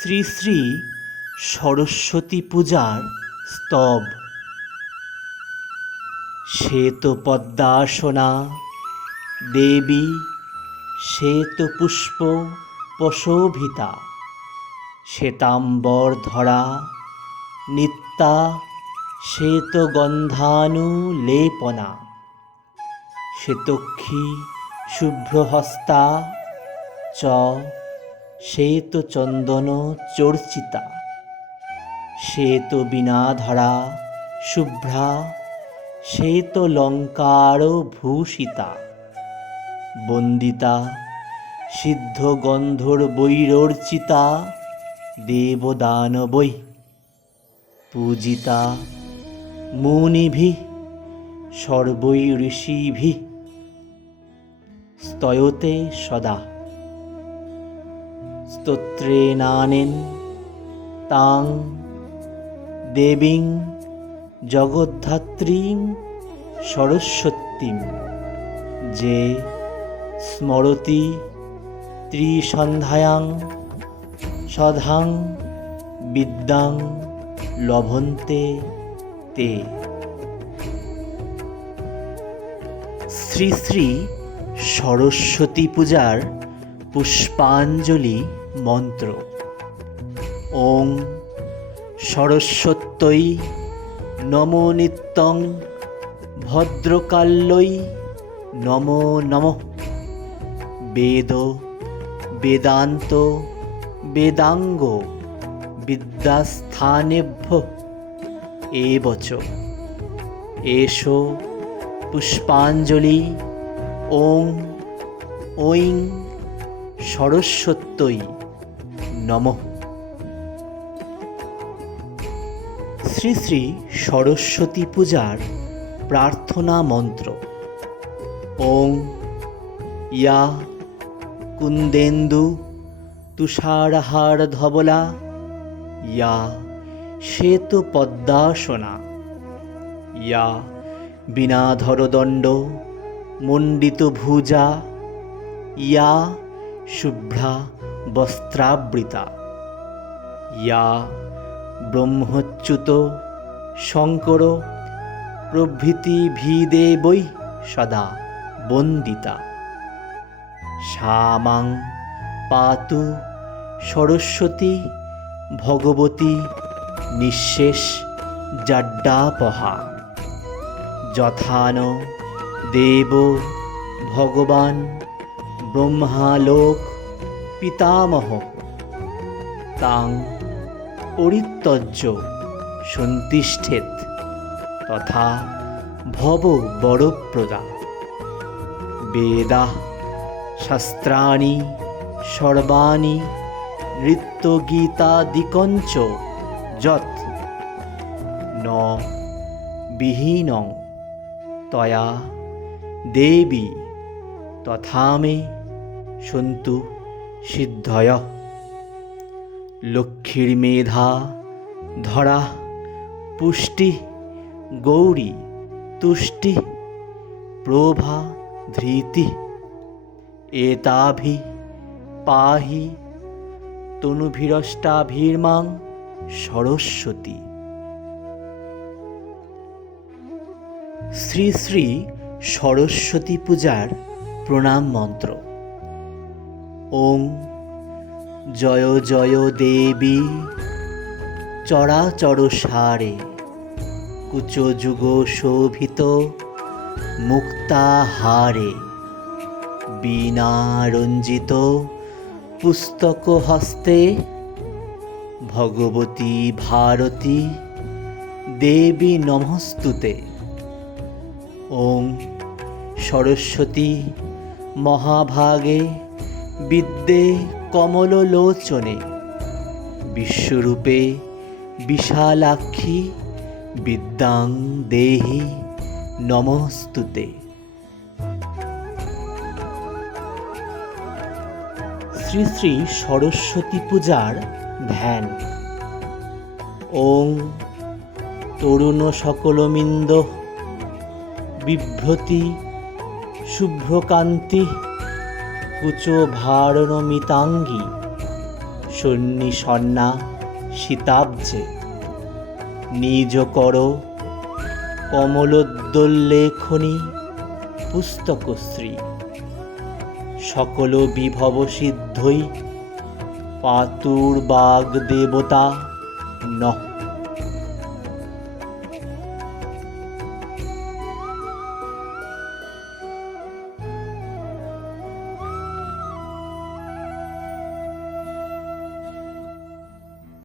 শ্রী শ্রী সরস্বতী পূজার স্তব। শ্বেত পদ্মাসনা, দেবী শ্বেত পুষ্প প্রশোভিতা শ্বেতাম্বর ধরা নিত্যা শ্বেত গন্ধানুলেপনা শ্বেতক্ষী শুভ্রহস্তা চ শ্বেত চন্দন চর্চিতা। শ্বেত বীণাধরা শুভ্রা। শ্বেত লঙ্কার ভূষিতা। বন্দিতা, সিদ্ধ গন্ধর বৈরর্চিতা, দেবদানবৈ। পূজিতা, মুনিভি সর্বৈ ঋষিভি স্তয়তে সদা। স্তোত্রেনানেন তাং, দেবীং, জগদ্ধাত্রীং, সরস্বতীম। যে স্মরতি ত্রিসন্ধ্যায়াং, সধাং বিদ্যাং লভন্তে তে। শ্রী শ্রী সরস্বতী পূজার পুষ্পাঞ্জলি মন্ত্র। ওং সরস্বত্যই নমো নিত্যং ভদ্রকাল্যই নমো নমঃ। বেদ, বেদান্ত, বেদাঙ্গ, বিদ্যাস্থানেভ্য। এবচ এষো পুষ্পাঞ্জলি। ওং ঐং সরস্বত্যই নমঃ। শ্রী শ্রী সরস্বতী পূজার প্রার্থনা মন্ত্র। ওং ইয়া কুন্দেন্দু তুষারহার ধবলা ইয়া শ্বেত পদ্মাসনা ইয়া বিনাধরদণ্ড মণ্ডিত ভুজা ইয়া শুভ্রা বস্ত্রাবৃতা ইয়া ব্রহ্মচ্যুত শঙ্কর প্রভৃতি ভিদেবৈ সদা বন্দিতা শ্যামাং পাতু সরস্বতী ভগবতী নিঃশেষ জাড্ডাপহা যথান দেব ভগবান ব্রহ্মালোক পিতামহ। তাং পরিত্যজ্য সন্তিষ্ঠেত তথা ভব বরপ্রদা বেদা শাস্ত্রাণি সর্বাণি নৃত্যগীতাদিকঞ্চ যৎ। ন বিহীনং তয়া দেবী তথা মে সন্তু। সিদ্ধয়। লক্ষ্মীর মেধা, ধরা, পুষ্টি, গৌরী, তুষ্টি, প্রভা, ধৃতি, এতাভি, পাহি, তনুভিরষ্টাভির্মাং, সরস্বতী। শ্রী শ্রী সরস্বতী পূজার প্রণাম মন্ত্র। ওং জয় জয় দেবী চরাচর সারে কুচযুগ শোভিত মুক্তাহারে বীণারঞ্জিত পুস্তক হস্তে ভগবতী ভারতী দেবী নমস্তুতে। ওং সরস্বতী মহাভাগে বিদ্যে কমললোচনে, বিশ্বরূপে বিশালাক্ষী বিদ্যাং দেহি নমস্তুতে। শ্রী শ্রী সরস্বতী পূজার ধ্যান। ওং তরুণ সকলমিন্দ বিভ্রতি, শুভ্রকান্তি কুচ ভারণমিতাঙ্গী সন্নি সন্না শীতাব্জে নিজ কর কমলোদ্দোল্লেখনী পুস্তকশ্রী। সকল বিভব সিদ্ধই পাতুর বাগ দেবতা নঃ